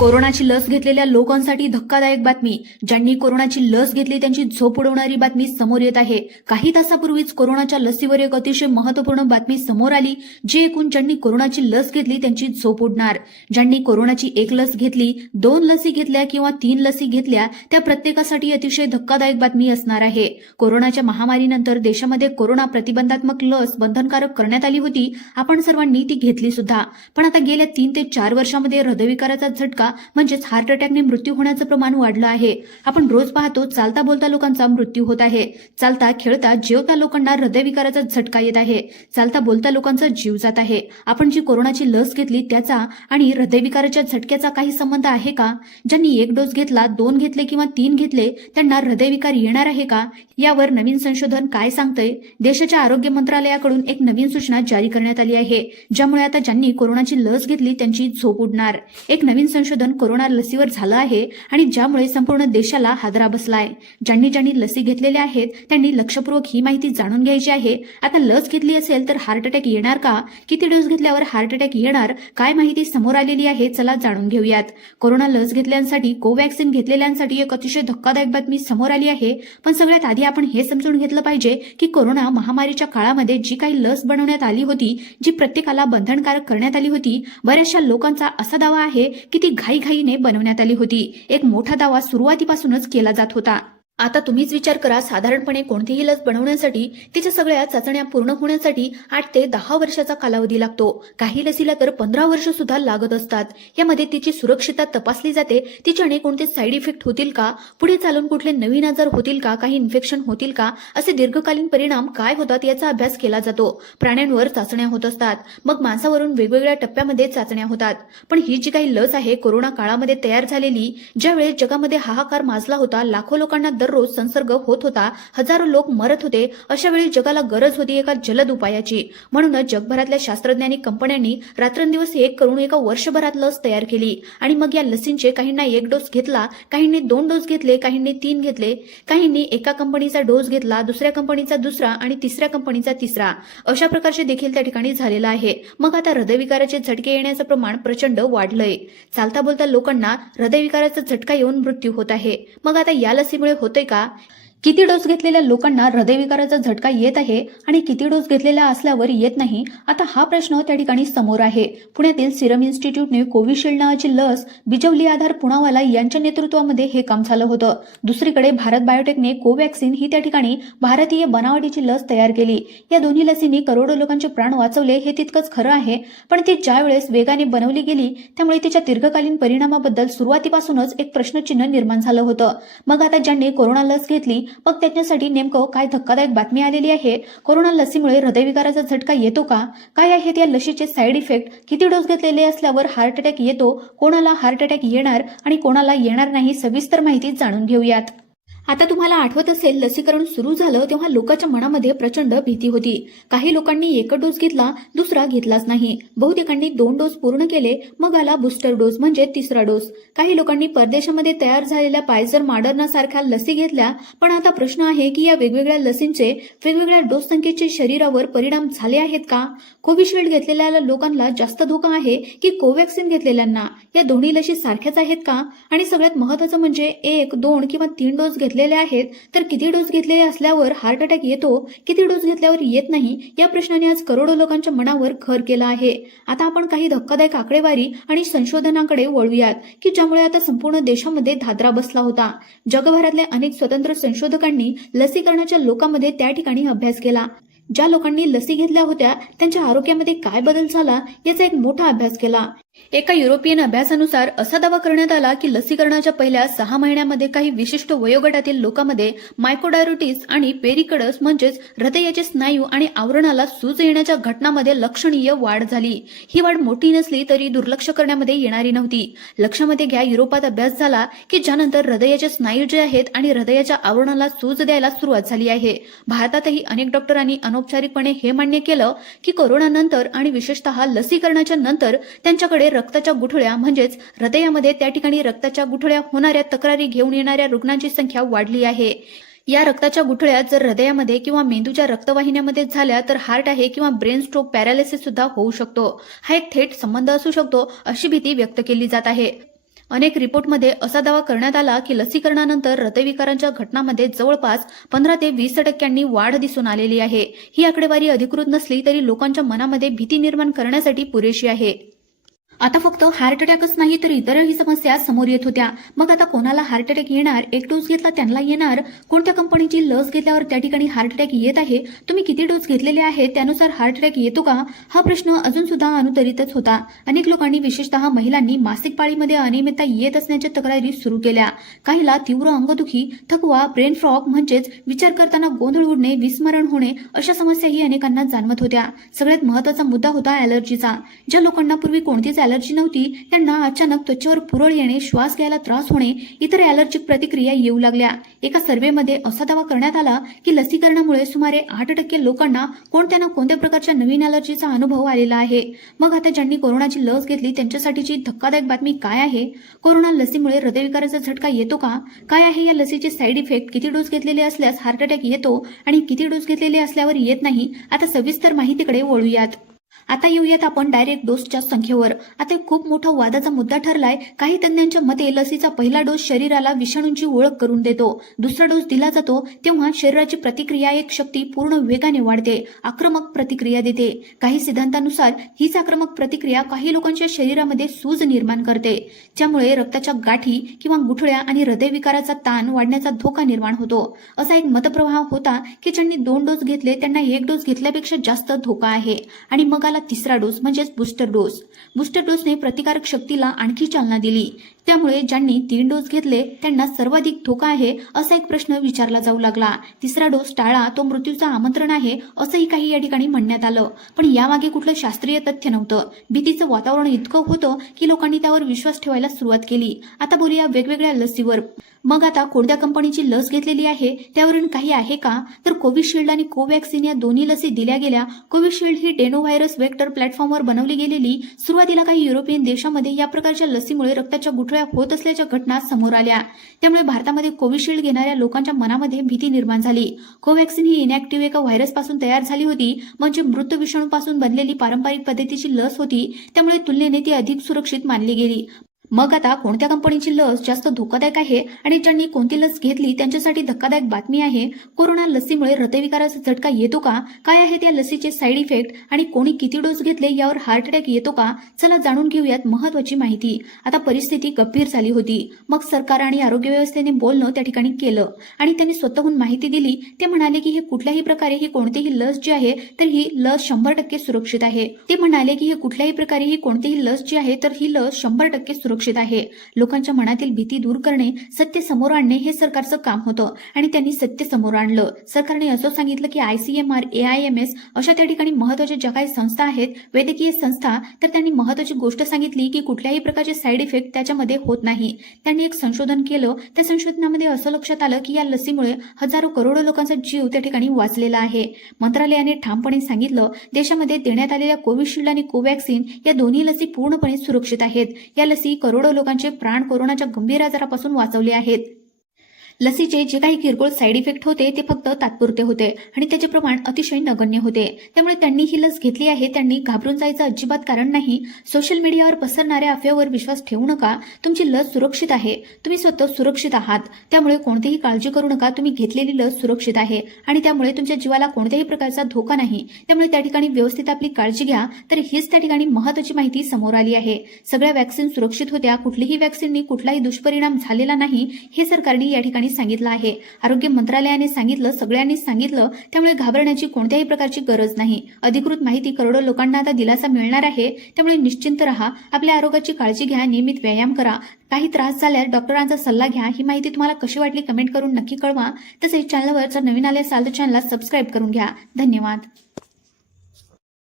कोरोनाची लस घेतलेल्या लोकांसाठी धक्कादायक बातमी. ज्यांनी कोरोनाची लस घेतली त्यांची झोप उडवणारी बातमी समोर येत आहे. काही तासापूर्वीच कोरोनाच्या लसीवर एक अतिशय महत्त्वपूर्ण बातमी समोर आली जे एकूण ज्यांनी कोरोनाची लस घेतली त्यांची झोप उडणार. ज्यांनी कोरोनाची एक लस घेतली दोन लसी घेतल्या किंवा तीन लसी घेतल्या त्या प्रत्येकासाठी अतिशय धक्कादायक बातमी असणार आहे. कोरोनाच्या महामारीनंतर देशामध्ये कोरोना प्रतिबंधात्मक लस बंधनकारक करण्यात आली होती आपण सर्वांनी ती घेतली सुद्धा. पण आता गेल्या तीन ते चार वर्षामध्ये हृदयविकाराचा झटका म्हणजेच हार्ट अटॅकने मृत्यू होण्याचं प्रमाण वाढलं आहे. आपण रोज पाहतो चालता बोलता लोकांचा मृत्यू होत आहे. चालता खेळता जेवता लोकांना हृदयविकाराचा झटका येत आहे. चालता बोलता लोकांचा जीव जात आहे. आपण जी कोरोनाची लस घेतली त्याचा आणि हृदयविकाराच्या झटक्याचा काही संबंध आहे का? ज्यांनी एक डोस घेतला दोन घेतले किंवा तीन घेतले त्यांना हृदयविकार येणार आहे का? यावर नवीन संशोधन काय सांगतंय? देशाच्या आरोग्य मंत्रालयाकडून एक नवीन सूचना जारी करण्यात आली आहे ज्यामुळे आता ज्यांनी कोरोनाची लस घेतली त्यांची झोप उडणार. एक नवीन संशोधन कोरोना लसीवर झालं आहे आणि ज्यामुळे संपूर्ण देशाला हादरा बसला आहे ज्यांनी ज्यांनी लसी घेतलेल्या आहेत त्यांनी लक्षपूर्वक ही माहिती जाणून घ्यायची आहे. आता लस घेतली असेल तर हार्ट अटॅक येणार का? किती डोस घेतल्यावर हार्ट अटॅक येणार? काय माहिती समोर आलेली आहे चला जाणून घेऊयात. कोरोना लस घेतल्यांसाठी कोवॅक्सिन घेतलेल्यांसाठी एक अतिशय धक्कादायक बातमी समोर आली आहे. पण सगळ्यात आधी आपण हे समजून घेतलं पाहिजे की कोरोना महामारीच्या काळामध्ये जी काही लस बनवण्यात आली होती जी प्रत्येकाला बंधनकारक करण्यात आली होती बऱ्याचशा लोकांचा असा दावा आहे की ती घाईघाईने बनवण्यात आली होती. एक मोठा दावा सुरुवातीपासूनच केला जात होता. आता तुम्हीच विचार करा साधारणपणे कोणतीही लस बनवण्यासाठी तिच्या सगळ्या चाचण्या पूर्ण होण्यासाठी आठ ते दहा वर्षाचा कालावधी लागतो. काही लसीला तर पंधरा वर्ष सुद्धा लागत असतात. यामध्ये तिची सुरक्षितता तपासली जाते. तिच्याने कोणते साईड इफेक्ट होतील का? पुढे चालून कुठले नवीन आजार होतील का? काही इन्फेक्शन होतील का? असे दीर्घकालीन परिणाम काय होतात याचा अभ्यास केला जातो. प्राण्यांवर चाचण्या होत असतात. मग माणसावरून वेगवेगळ्या टप्प्यामध्ये चाचण्या होतात. पण ही जी काही लस आहे कोरोना काळामध्ये तयार झालेली ज्यावेळेस जगामध्ये हाहाकार माजला होता लाखो लोकांना दररोज संसर्ग होत होता हजारो लोक मरत होते अशा वेळी जगाला गरज होती एका जलद उपायाची. म्हणूनच जगभरातल्या शास्त्रज्ञांनी कंपन्यांनी रात्रंदिवस एक करून एका वर्षभरात लस तयार केली. आणि मग या लसींचे काहींना एक डोस घेतला काहींनी दोन डोस घेतले काहींनी तीन घेतले. काहींनी एका कंपनीचा डोस घेतला दुसऱ्या कंपनीचा दुसरा आणि तिसऱ्या कंपनीचा तिसरा. अशा प्रकारचे देखील त्या ठिकाणी झालेलं आहे. मग आता हृदयविकाराचे झटके येण्याचं प्रमाण प्रचंड वाढलंय. चालता बोलता लोकांना हृदयविकाराचा झटका येऊन मृत्यू होत आहे. मग आता या लसीमुळे होते का? किती डोस घेतलेल्या लोकांना हृदयविकाराचा झटका येत आहे आणि किती डोस घेतलेला असल्यावर येत नाही? आता हा प्रश्न त्या ठिकाणी समोर आहे. पुण्यातील सिरम इन्स्टिट्यूटने कोविशिल्ड नावाची लस बिजवली आधार पुणावाला यांच्या नेतृत्वामध्ये हे काम झालं होतं. दुसरीकडे भारत बायोटेकने कोवॅक्सिन ही त्या ठिकाणी भारतीय बनावटीची लस तयार केली. या दोन्ही लसींनी करोडो लोकांचे प्राण वाचवले हे तितकंच खरं आहे पण ती ज्या वेळेस वेगाने बनवली गेली त्यामुळे तिच्या दीर्घकालीन परिणामाबद्दल सुरुवातीपासूनच एक प्रश्नचिन्ह निर्माण झालं होतं. मग आता ज्यांनी कोरोना लस घेतली मग त्याच्यासाठी नेमकं काय धक्कादायक बातमी आलेली आहे? कोरोना लसीमुळे हृदयविकाराचा झटका येतो का? काय आहेत या लसीचे साईड इफेक्ट किती डोस घेतलेले असल्यावर हार्ट अटॅक येतो? कोणाला हार्ट अटॅक येणार आणि कोणाला येणार नाही? सविस्तर माहिती जाणून घेऊयात. आता तुम्हाला आठवत असेल लसीकरण सुरू झालं तेव्हा लोकांच्या मनामध्ये प्रचंड भीती होती. काही लोकांनी एक डोस घेतला दुसरा घेतलाच नाही. बहुतेकांनी दोन डोस पूर्ण केले मग आला बुस्टर डोस म्हणजे तिसरा डोस. काही लोकांनी परदेशामध्ये तयार झालेल्या पायझर मॉडर्ना सारख्या लसी घेतल्या पण आता प्रश्न आहे की या वेगवेगळ्या लसींचे वेगवेगळ्या डोस संख्येचे शरीरावर परिणाम झाले आहेत का? कोविशिल्ड घेतलेल्या लोकांना जास्त धोका आहे की कोवॅक्सिन घेतलेल्यांना? या दोन्ही लशी सारख्याच आहेत का? आणि सगळ्यात महत्वाचं म्हणजे एक दोन किंवा तीन डोस घेतले घेतलेले आहेत तर किती डोस घेतलेले असल्यावर हार्ट अटॅक येतो किती डोस घेतल्यावर येत नाही या प्रश्नाने आज करोडो लोकांच्या मनावर खर केला आहे. आता आपण काही धक्कादायक आकडेवारी आणि संशोधनाकडे वळूयात की ज्यामुळे आता संपूर्ण देशामध्ये धादरा बसला होता. जगभरातल्या अनेक स्वतंत्र संशोधकांनी लसीकरणाच्या लोकांमध्ये त्या ठिकाणी अभ्यास केला. ज्या लोकांनी लसी घेतल्या होत्या त्यांच्या आरोग्यामध्ये काय बदल झाला याचा एक मोठा अभ्यास केला. एका युरोपियन अभ्यासानुसार असा दावा करण्यात आला की लसीकरणाच्या पहिल्या सहा महिन्यामध्ये काही विशिष्ट वयोगटातील लोकांमध्ये मायकोडायरोटिस आणि पेरिकडस म्हणजेच हृदयाचे स्नायू आणि आवरणाला सूज येण्याच्या घटनांमध्ये लक्षणीय वाढ झाली. ही वाढ मोठी नसली तरी दुर्लक्ष करण्यामध्ये येणारी नव्हती. लक्षामध्ये घ्या युरोपात अभ्यास झाला की ज्यानंतर हृदयाचे स्नायू जे आहेत आणि हृदयाच्या आवरणाला सूज द्यायला सुरुवात झाली आहे. भारतातही अनेक डॉक्टरांनी अनौपचारिकपणे हे मान्य केलं की कोरोनानंतर आणि विशेषतः लसीकरणाच्या नंतर त्यांच्याकडे रक्ताच्या गुठळ्या म्हणजेच हृदयामध्ये त्या ठिकाणी रक्ताच्या गुठळ्या होणाऱ्या तक्रारी घेऊन येणाऱ्या रुग्णांची संख्या वाढली आहे. या रक्ताच्या गुठळ्या जर हृदयामध्ये किंवा मेंदूच्या रक्तवाहिन्यामध्ये झाल्या तर हार्ट आहे किंवा ब्रेन स्ट्रोक पॅरालिसिस सुद्धा होऊ शकतो. हा एक थेट संबंध असू शकतो अशी भीती व्यक्त केली जात आहे. अनेक रिपोर्टमध्ये असा दावा करण्यात आला की लसीकरणानंतर हृदयविकारांच्या घटनांमध्ये जवळपास पंधरा ते वीस टक्क्यांनी वाढ दिसून आलेली आहे. ही आकडेवारी अधिकृत नसली तरी लोकांच्या मनामध्ये भीती निर्माण करण्यासाठी पुरेशी आहे. आता फक्त हार्ट अटॅकच नाही तर इतरही समस्या समोर येत होत्या. मग आता कोणाला हार्ट अटॅक येणार? एक डोस घेतला त्यांना येणार? कोणत्या कंपनीची लस घेतल्यावर त्या ठिकाणी हार्ट अटॅक येत आहे? तुम्ही किती डोस घेतलेले आहेत? त्यानुसार हार्ट अटॅक येतो का? हा प्रश्न अजून सुद्धा अनुत्तरितच होता. अनेक लोकांनी विशेषतः महिलांनी मासिक पाळीमध्ये अनियमितता येत असण्याच्या तक्रारी सुरू केल्या. काहीला तीव्र अंगदुखी थकवा ब्रेन फ्रॉक म्हणजेच विचार करताना गोंधळ उडणे विस्मरण होणे अशा समस्याही अनेकांना जाणवत होत्या. सगळ्यात महत्त्वाचा मुद्दा होता अॅलर्जीचा ज्या लोकांना पूर्वी कोणतीच अॅलर्जी नव्हती त्यांना अचानक त्वचेवर पुरळ येणे श्वास घ्यायला त्रास होणे इतर अॅलर्जिक प्रतिक्रिया येऊ लागल्या. एका सर्व्हेमध्ये असा दावा करण्यात आला की लसीकरणामुळे सुमारे आठ टक्के लोकांना कोणत्या ना कोणत्या प्रकारच्या नवीन अॅलर्जीचा अनुभव आलेला आहे. मग आता ज्यांनी कोरोनाची लस घेतली त्यांच्यासाठीची धक्कादायक बातमी काय आहे? कोरोना लसीमुळे हृदयविकाराचा झटका येतो का? काय आहे या लसीचे साईड इफेक्ट किती डोस घेतलेले असल्यास हार्ट अटॅक येतो आणि किती डोस घेतलेले असल्यावर येत नाही? आता सविस्तर माहितीकडे वळूयात. आता येऊयात आपण डायरेक्ट डोसच्या संख्येवर. आता खूप मोठा वादाचा मुद्दा ठरलाय. काही तज्ज्ञांच्या मते लसीचा पहिला डोस शरीराला विषाणूंची ओळख करून देतो. दुसरा डोस दिला जातो तेव्हा शरीराची प्रतिक्रिया एक शक्ती पूर्ण वेगाने वाढते आक्रमक प्रतिक्रिया देते. काही सिद्धांतानुसार हीच आक्रमक प्रतिक्रिया काही लोकांच्या शरीरामध्ये सूज निर्माण करते. ज्यामुळे रक्ताच्या गाठी किंवा गुठळ्या आणि हृदयविकाराचा ताण वाढण्याचा धोका निर्माण होतो. असा एक मतप्रवाह होता की ज्यांनी दोन डोस घेतले त्यांना एक डोस घेतल्यापेक्षा जास्त धोका आहे. आणि मग आला तिसरा डोस म्हणजेच बूस्टर डोस बूस्टर डोसने प्रतिकारक शक्तीला आणखी चालना दिली. त्यामुळे ज्यांनी तीन डोस घेतले त्यांना सर्वाधिक धोका आहे असा एक प्रश्न विचारला जाऊ लागला. तिसरा डोस टाळा तो मृत्यूचं आमंत्रण आहे असंही काही या ठिकाणी म्हणण्यात आलं. पण यामागे कुठलं शास्त्रीय तथ्य नव्हतं. भीतीचं वातावरण इतकं होतं की लोकांनी त्यावर विश्वास ठेवायला सुरुवात केली. आता बोलूया वेगवेगळ्या लसीवर. मग आता कोणत्या कंपनीची लस घेतलेली आहे? त्यावरून काही आहे का? तर कोविशिल्ड आणि कोवॅक्सिन या दोन्ही लसी दिल्या गेल्या. कोविशिल्ड ही डेनो व्हायरस वेक्टर प्लॅटफॉर्मवर बनवली गेलेली. सुरुवातीला काही युरोपियन देशांमध्ये या प्रकारच्या लसीमुळे रक्ताच्या गुठळ्या होत असल्याच्या घटना समोर आल्या. त्यामुळे भारतामध्ये कोविशिल्ड घेणाऱ्या लोकांच्या मनामध्ये भीती निर्माण झाली. कोवॅक्सिन ही इनॅक्टिव्ह एका व्हायरसपासून तयार झाली होती म्हणजे मृत विषाणूपासून बनलेली पारंपरिक पद्धतीची लस होती. त्यामुळे तुलनेने ती अधिक सुरक्षित मानली गेली. मग आता कोणत्या कंपनीची लस जास्त धोकादायक आहे आणि ज्यांनी कोणती लस घेतली त्यांच्यासाठी धक्कादायक बातमी आहे? कोरोना लसीमुळे हृदयविकाराचा झटका येतो का? काय आहेत या लसीचे साईड इफेक्ट आणि कोणी किती डोस घेतले यावर हार्ट अटॅक येतो का? चला जाणून घेऊयात महत्वाची माहिती. आता परिस्थिती गंभीर झाली होती. मग सरकार आणि आरोग्य व्यवस्थेने बोलणं त्या ठिकाणी केलं. आणि त्यांनी स्वतःहून माहिती दिली. ते म्हणाले की हे कुठल्याही प्रकारे ही कोणतीही लस जी आहे तर ही लस शंभर टक्के सुरक्षित आहे. ते म्हणाले की हे कुठल्याही प्रकारे ही कोणतीही लस जी आहे तर ही लस शंभर टक्के सुरक्षित सुरक्षित आहे. लोकांच्या मनातील भीती दूर करणे सत्य समोर आणणे हे सरकारचं काम होतं आणि त्यांनी सत्य समोर आणलं. सरकारने असं सांगितलं की आयसीएमआर एआयएमएस अशा त्या ठिकाणी महत्त्वाच्या ज्या काही संस्था आहेत वैद्यकीय संस्था तर त्यांनी महत्वाची गोष्ट सांगितली की कुठल्याही प्रकारचे साईड इफेक्ट त्याच्यामध्ये होत नाही. त्यांनी एक संशोधन केलं. त्या संशोधनामध्ये असं लक्षात आलं की या लसीमुळे हजारो करोडो लोकांचा जीव त्या ठिकाणी वाचलेला आहे. मंत्रालयाने ठामपणे सांगितलं देशामध्ये देण्यात आलेल्या कोविशिल्ड आणि कोवॅक्सिन या दोन्ही लसी पूर्णपणे सुरक्षित आहेत. या लसी करोडो लोकांचे प्राण कोरोनाच्या गंभीर आजारापासून वाचवले आहेत. लसीचे जे काही किरकोळ साईड इफेक्ट होते ते फक्त तात्पुरते होते. आणि त्याचे प्रमाण अतिशय नगण्य होते. त्यामुळे त्यांनी ही लस घेतली आहे त्यांनी घाबरून जायचं अजिबात कारण नाही. सोशल मीडियावर पसरणाऱ्या अफवेवर विश्वास ठेवू नका. तुमची लस सुरक्षित आहे. तुम्ही स्वतः सुरक्षित आहात. त्यामुळे कोणतीही काळजी करू नका. तुम्ही घेतलेली लस सुरक्षित आहे. आणि त्यामुळे तुमच्या जीवाला कोणत्याही प्रकारचा धोका नाही. त्यामुळे त्या ठिकाणी व्यवस्थित आपली काळजी घ्या. तर हीच त्या ठिकाणी महत्वाची माहिती समोर आली आहे. सगळ्या वॅक्सिन सुरक्षित होत्या. कुठलीही वॅक्सिननी कुठलाही दुष्परिणाम झालेला नाही. हे सरकारने या ठिकाणी सांगितलं आहे. आरोग्य मंत्रालयाने सांगितलं सगळ्यांनी सांगितलं त्यामुळे घाबरण्याची कोणत्याही प्रकारची गरज नाही. अधिकृत माहिती करोडो लोकांना आता दिलासा मिळणार आहे. त्यामुळे निश्चिंत राहा. आपल्या आरोग्याची काळजी घ्या नियमित व्यायाम करा. काही त्रास झाल्यास डॉक्टरांचा सल्ला घ्या. ही माहिती तुम्हाला कशी वाटली कमेंट करून नक्की कळवा. तसेच चॅनलवरचं नवीन आले असाल तर चॅनलला सबस्क्राईब करून घ्या. धन्यवाद.